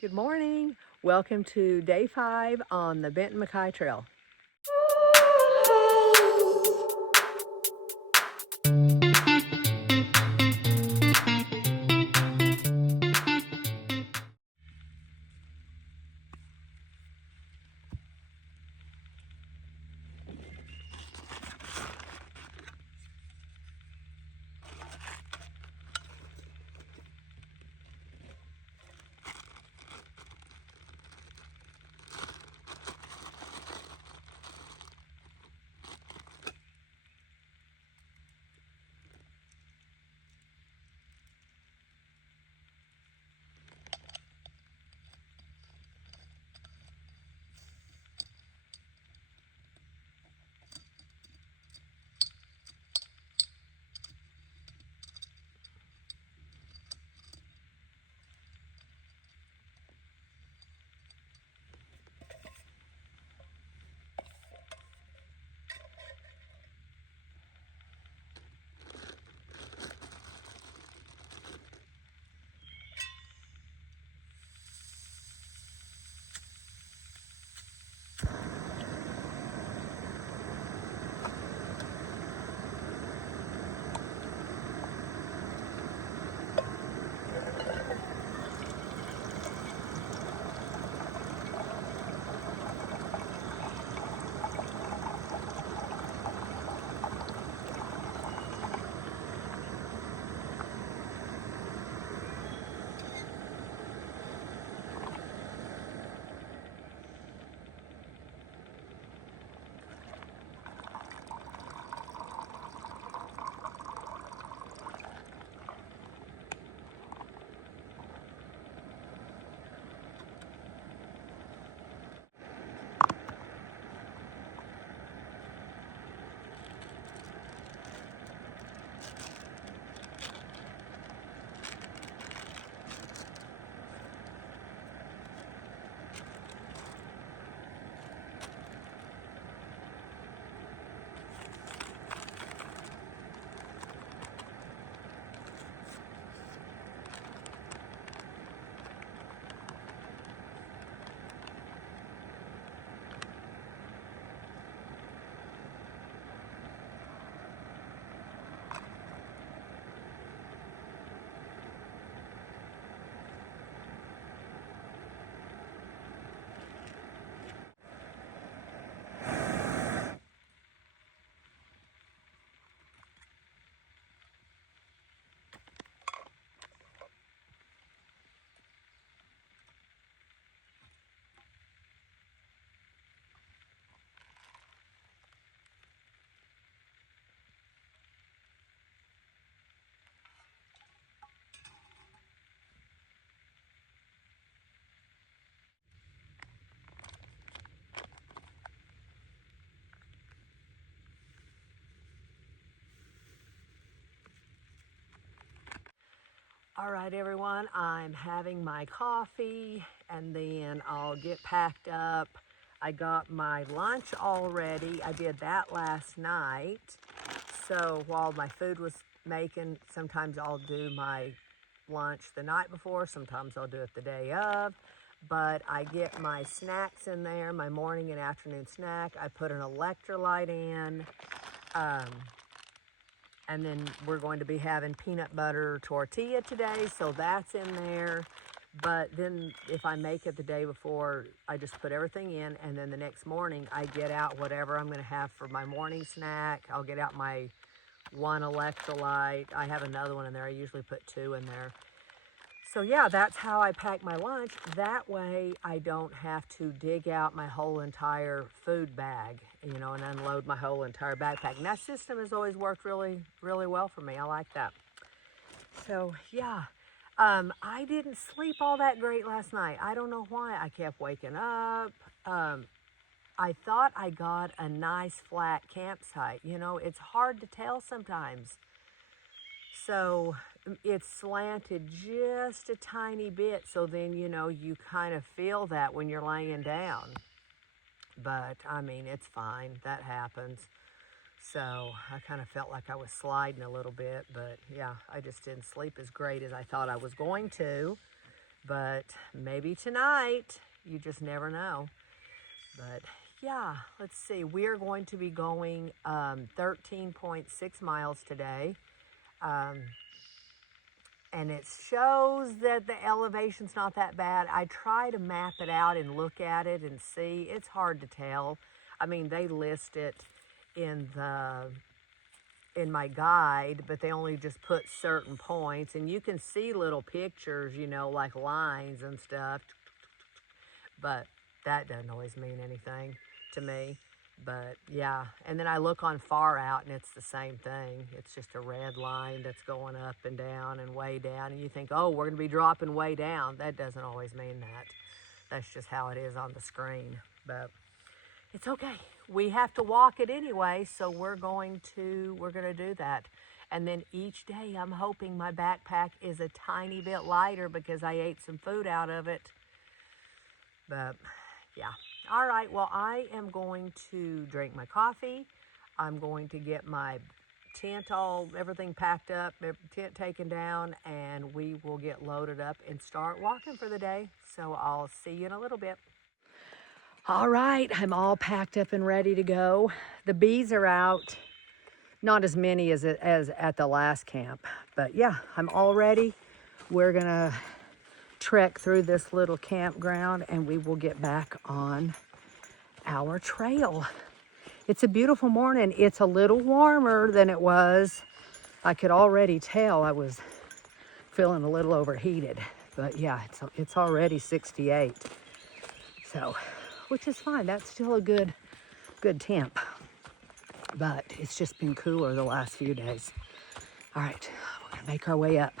Good morning. Welcome to day 5 on the Benton McKay Trail. All right, everyone, I'm having my coffee and then I'll get packed up. I got my lunch all ready. I did that last night. So while my food was making, sometimes I'll do my lunch the night before, sometimes I'll do it the day of. But I get my snacks in there, my morning and afternoon snack. I put an electrolyte in. And then we're going to be having peanut butter tortilla today, so that's in there. But then if I make it the day before, I just put everything in, and then the next morning I get out whatever I'm going to have for my morning snack. I'll get out my one electrolyte. I have another one in there. I usually put 2 in there. So yeah, that's how I pack my lunch. That way I don't have to dig out my whole entire food bag, and unload my whole entire backpack. And that system has always worked really, really well for me. I like that. So yeah, I didn't sleep all that great last night. I don't know why. I kept waking up. I thought I got a nice flat campsite. It's hard to tell sometimes. So it's slanted just a tiny bit, so then you kind of feel that when you're laying down. But I mean, it's fine, that happens. So I kind of felt like I was sliding a little bit, but yeah, I just didn't sleep as great as I thought I was going to. but maybe tonight. You just never know. But yeah, let's see. We are going to be going 13.6 miles today. And it shows that the elevation's not that bad. I try to map it out and look at it and see. It's hard to tell. I mean, they list it in my guide, but they only just put certain points, and you can see little pictures, you know, like lines and stuff, but that doesn't always mean anything to me. But yeah, and then I look on Far Out and it's the same thing. It's just a red line that's going up and down and way down, and you think, oh, we're gonna be dropping way down. That doesn't always mean that. That's just how it is on the screen, but it's okay. We have to walk it anyway, so we're gonna do that. And then each day I'm hoping my backpack is a tiny bit lighter because I ate some food out of it. But yeah. All right, well, I am going to drink my coffee. I'm going to get my tent everything packed up, tent taken down, and we will get loaded up and start walking for the day. So I'll see you in a little bit. All right, I'm all packed up and ready to go. The bees are out, not as many as at the last camp, but yeah, I'm all ready. We're gonna trek through this little campground and we will get back on our trail. It's a beautiful morning. It's a little warmer than it was. I could already tell I was feeling a little overheated, but yeah, it's already 68. So, which is fine. That's still a good temp, but it's just been cooler the last few days. All right, we're gonna make our way up.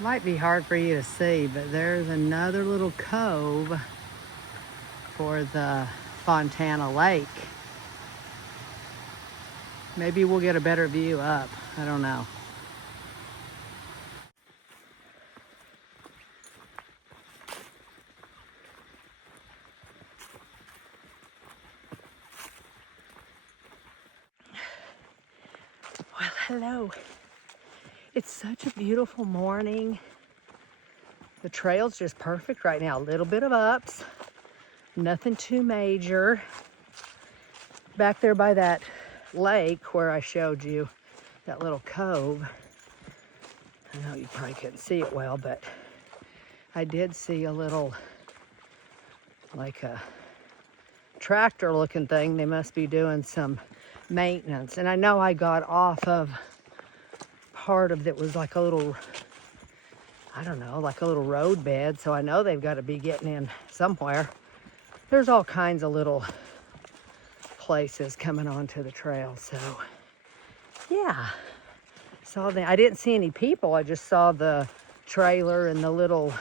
Might be hard for you to see, but there's another little cove for the Fontana Lake. Maybe we'll get a better view up. I don't know. Hello. It's such a beautiful morning. The trail's just perfect right now. A little bit of ups, nothing too major. Back there by that lake where I showed you, that little cove. I know you probably couldn't see it well, but I did see a little, like a tractor looking thing. They must be doing some maintenance. And I know I got off of part of it was like a little, I don't know, like a little road bed. So I know they've got to be getting in somewhere. There's all kinds of little places coming onto the trail. So yeah, I didn't see any people. I just saw the trailer and the little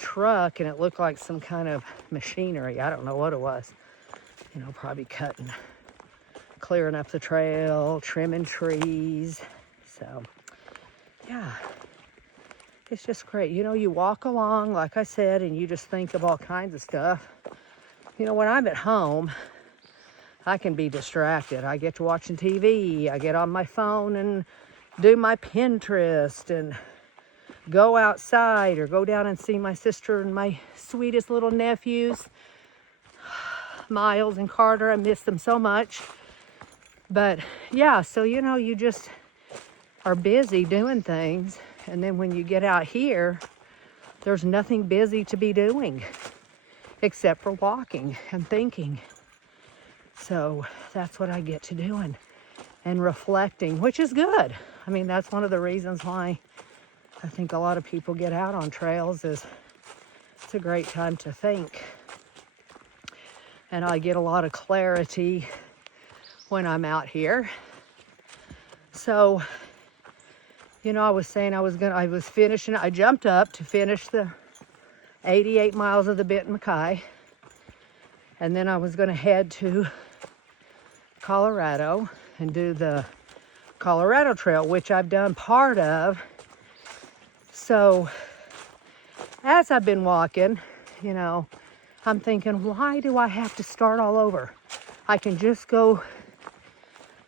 truck, and it looked like some kind of machinery. I don't know what it was. You know, probably clearing up the trail, trimming trees. So yeah, it's just great. You know, you walk along, like I said, and you just think of all kinds of stuff. You know, when I'm at home, I can be distracted. I get to watching TV. I get on my phone and do my Pinterest and go outside or go down and see my sister and my sweetest little nephews, Miles and Carter. I miss them so much. But yeah, so you know, you just are busy doing things. And then when you get out here, there's nothing busy to be doing except for walking and thinking. So that's what I get to doing and reflecting, which is good. I mean, that's one of the reasons why I think a lot of people get out on trails is it's a great time to think. And I get a lot of clarity when I'm out here. So, you know, I was saying I jumped up to finish the 88 miles of the Benton Mackay. And then I was going to head to Colorado and do the Colorado Trail, which I've done part of. So as I've been walking, you know, I'm thinking, why do I have to start all over? I can just go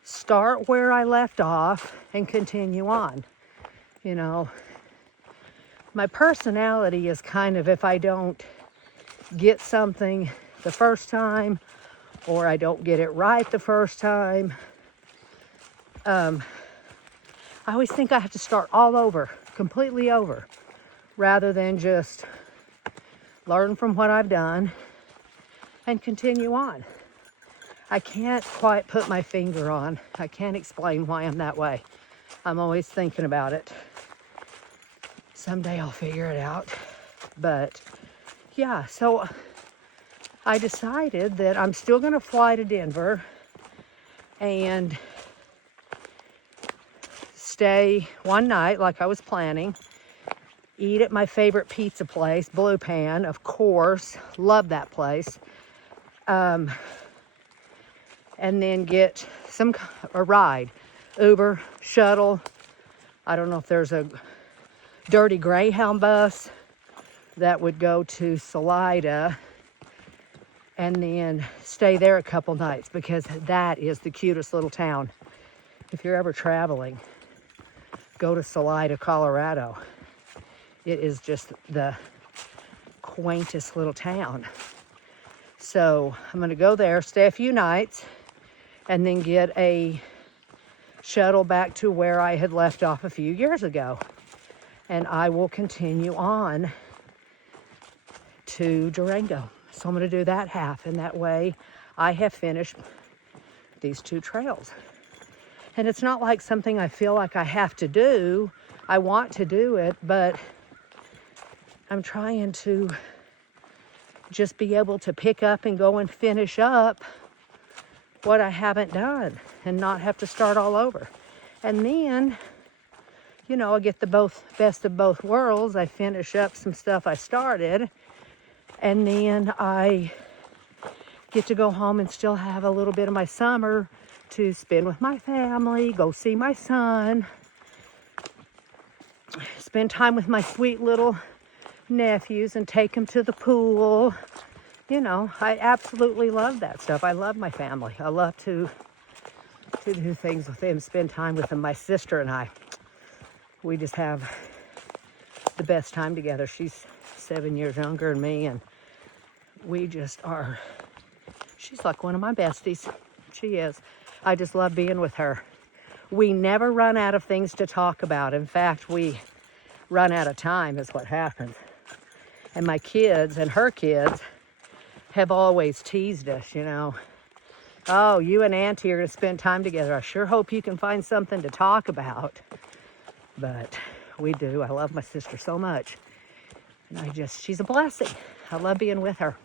start where I left off and continue on. You know, my personality is kind of, if I don't get something the first time or I don't get it right the first time, I always think I have to start all over, completely over, rather than just learn from what I've done and continue on. I can't quite put my finger on. I can't explain why I'm that way. I'm always thinking about it. Someday I'll figure it out. But yeah, so I decided that I'm still going to fly to Denver and stay one night like I was planning. Eat at my favorite pizza place, Blue Pan, of course. Love that place. And then get a ride. Uber, shuttle. I don't know if there's a dirty Greyhound bus that would go to Salida, and then stay there a couple nights, because that is the cutest little town. If you're ever traveling, go to Salida, Colorado. It is just the quaintest little town. So I'm going to go there, stay a few nights, and then get a shuttle back to where I had left off a few years ago. And I will continue on to Durango. So I'm going to do that half, and that way I have finished these 2 trails. And it's not like something I feel like I have to do. I want to do it, but I'm trying to just be able to pick up and go and finish up what I haven't done and not have to start all over. And then, you know, I get the best of both worlds. I finish up some stuff I started, and then I get to go home and still have a little bit of my summer to spend with my family, go see my son, spend time with my sweet little nephews and take them to the pool. You know, I absolutely love that stuff. I love my family. I love to to do things with them, spend time with them. My sister and I, we just have the best time together. She's 7 years younger than me, and we just are, she's like one of my besties. She is. I just love being with her. We never run out of things to talk about. In fact, we run out of time is what happens. And my kids and her kids have always teased us, you know. Oh, you and Auntie are going to spend time together. I sure hope you can find something to talk about. But we do. I love my sister so much. And she's a blessing. I love being with her.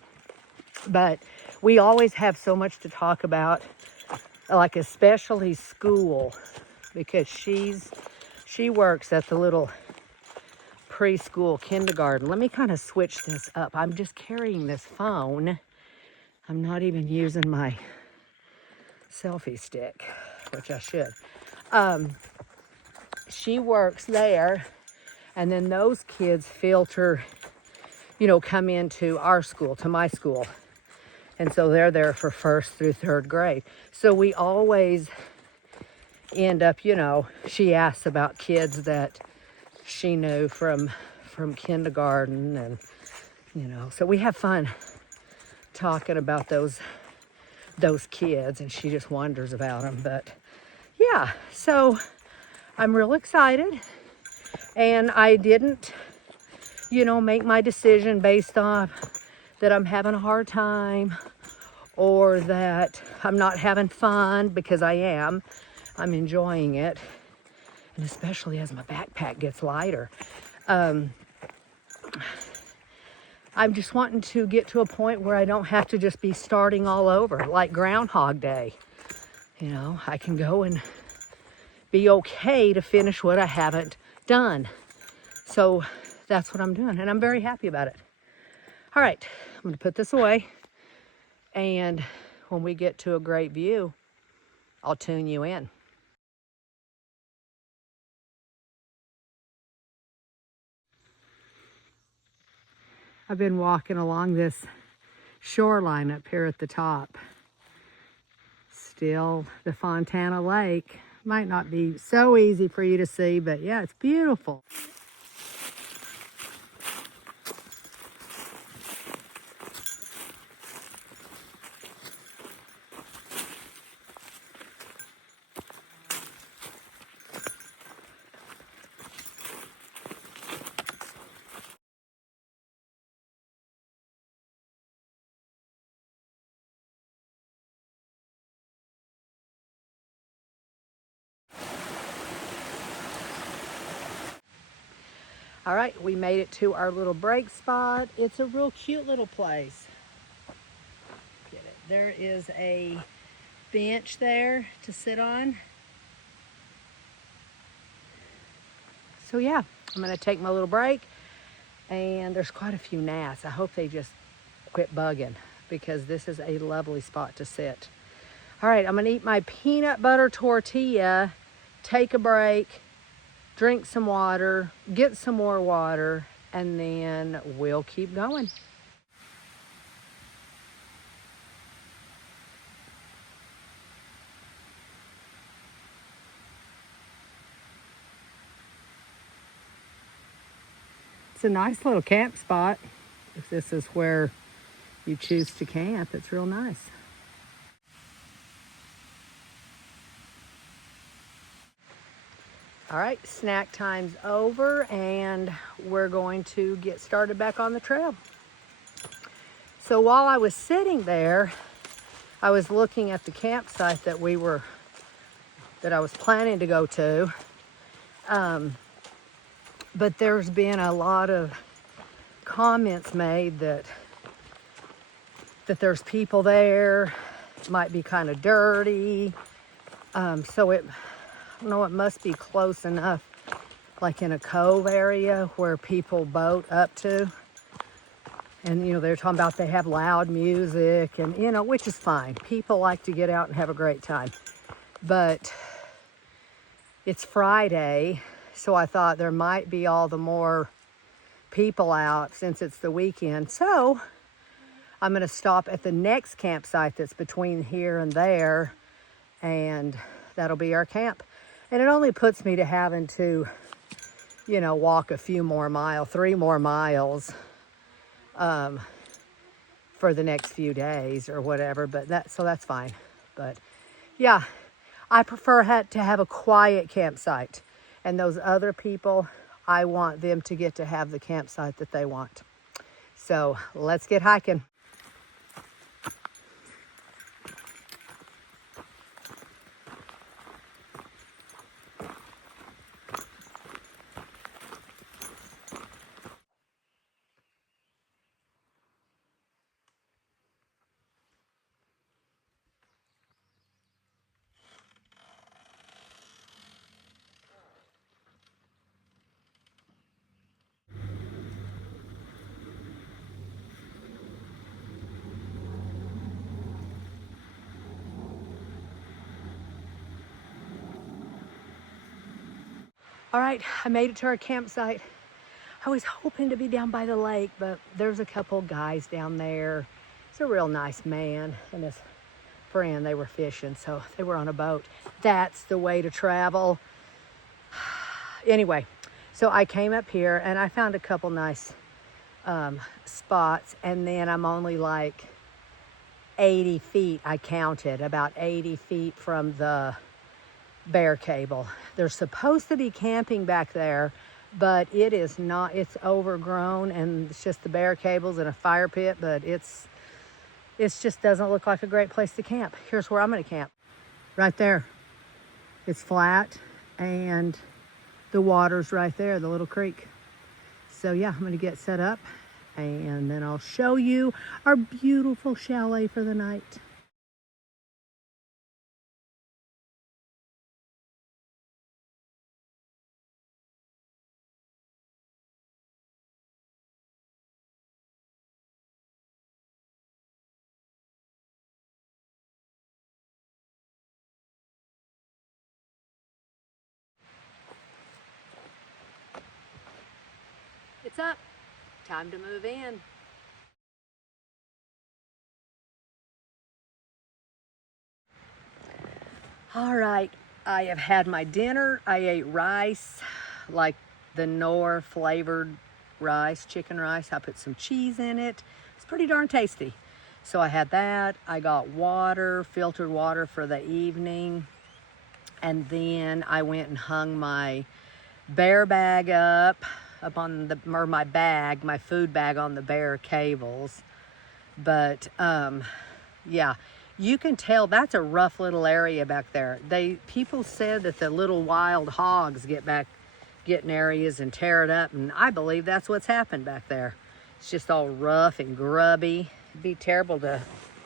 But we always have so much to talk about, like especially school, because she works at the little preschool kindergarten. Let me kind of switch this up. I'm just carrying this phone. I'm not even using my selfie stick, which I should. She works there, and then those kids filter, you know, come into our school, to my school. And so they're there for 1st through 3rd grade. So we always end up, you know, she asks about kids that she knew from kindergarten, and, you know, so we have fun talking about those kids, and she just wonders about them. But yeah, so I'm real excited, and I didn't, you know, make my decision based on that I'm having a hard time or that I'm not having fun, because I am. I'm enjoying it, and especially as my backpack gets lighter. I'm just wanting to get to a point where I don't have to just be starting all over like Groundhog Day. You know, I can go and be okay to finish what I haven't done. So that's what I'm doing, and I'm very happy about it. All right, I'm going to put this away, and when we get to a great view, I'll tune you in. I've been walking along this shoreline up here at the top. Still the Fontana Lake. Might not be so easy for you to see, but yeah, it's beautiful. All right, we made it to our little break spot. It's a real cute little place. Get it. There is a bench there to sit on. So yeah, I'm gonna take my little break, and there's quite a few gnats. I hope they just quit bugging, because this is a lovely spot to sit. All right, I'm gonna eat my peanut butter tortilla, take a break, drink some water, get some more water, and then we'll keep going. It's a nice little camp spot. If this is where you choose to camp, it's real nice. All right, snack time's over, and we're going to get started back on the trail. So while I was sitting there, I was looking at the campsite that I was planning to go to. But there's been a lot of comments made that there's people there, it might be kind of dirty. So I don't know, it must be close enough, like in a cove area where people boat up to. And, you know, they're talking about they have loud music, and, you know, which is fine. People like to get out and have a great time. But it's Friday, so I thought there might be all the more people out since it's the weekend. So I'm going to stop at the next campsite that's between here and there, and that'll be our camp. And it only puts me to having to, you know, walk a few more miles, 3 more miles for the next few days or whatever. But so that's fine. But yeah, I prefer to have a quiet campsite. And those other people, I want them to get to have the campsite that they want. So let's get hiking. All right, I made it to our campsite. I was hoping to be down by the lake, but there's a couple guys down there. It's a real nice man and his friend. They were fishing, so they were on a boat. That's the way to travel. Anyway, so I came up here and I found a couple nice spots, and then I'm only like 80 feet, I counted, about 80 feet from the bear cable. They're supposed to be camping back there, but it is not. It's overgrown and it's just the bear cables and a fire pit, but it's just doesn't look like a great place to camp. Here's where I'm going to camp. Right there. It's flat and the water's right there, the little creek. So yeah, I'm going to get set up and then I'll show you our beautiful chalet for the night. It's up. Time to move in. All right, I have had my dinner. I ate rice, like the Knorr flavored rice, chicken rice. I put some cheese in it. It's pretty darn tasty. So I had that. I got water, filtered water for the evening. And then I went and hung my bear bag up on the, or my bag, my food bag on the bear cables. But yeah, you can tell that's a rough little area back there. People said that the little wild hogs get in areas and tear it up, and I believe that's what's happened back there. It's just all rough and grubby. It'd be terrible to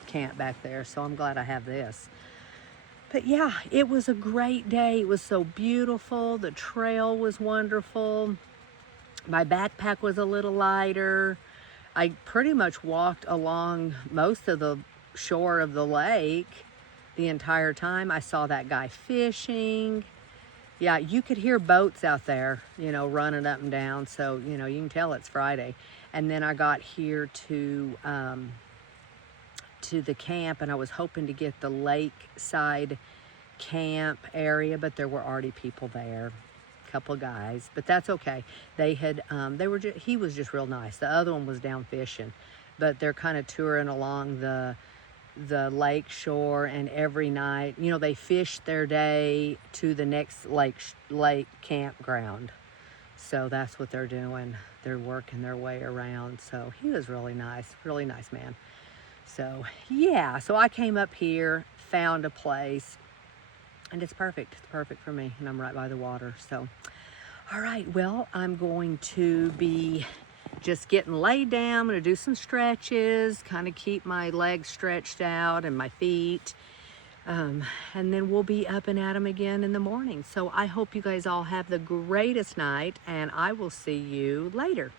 camp back there, so I'm glad I have this. But yeah, it was a great day. It was so beautiful. The trail was wonderful. My backpack was a little lighter. I pretty much walked along most of the shore of the lake the entire time. I saw that guy fishing. Yeah, you could hear boats out there, you know, running up and down. So, you know, you can tell it's Friday. And then I got here to the camp, and I was hoping to get the lakeside camp area, but there were already people there. Couple guys, but that's okay. He was just real nice. The other one was down fishing, but they're kind of touring along the lake shore, and every night, you know, they fish their day to the next lake campground. So that's what they're doing. They're working their way around. So he was really nice man. So yeah, so I came up here, found a place, and it's perfect. It's perfect for me, and I'm right by the water. So, all right, well, I'm going to be just getting laid down. I'm going to do some stretches, kind of keep my legs stretched out and my feet. And then we'll be up and at 'em again in the morning. So I hope you guys all have the greatest night, and I will see you later.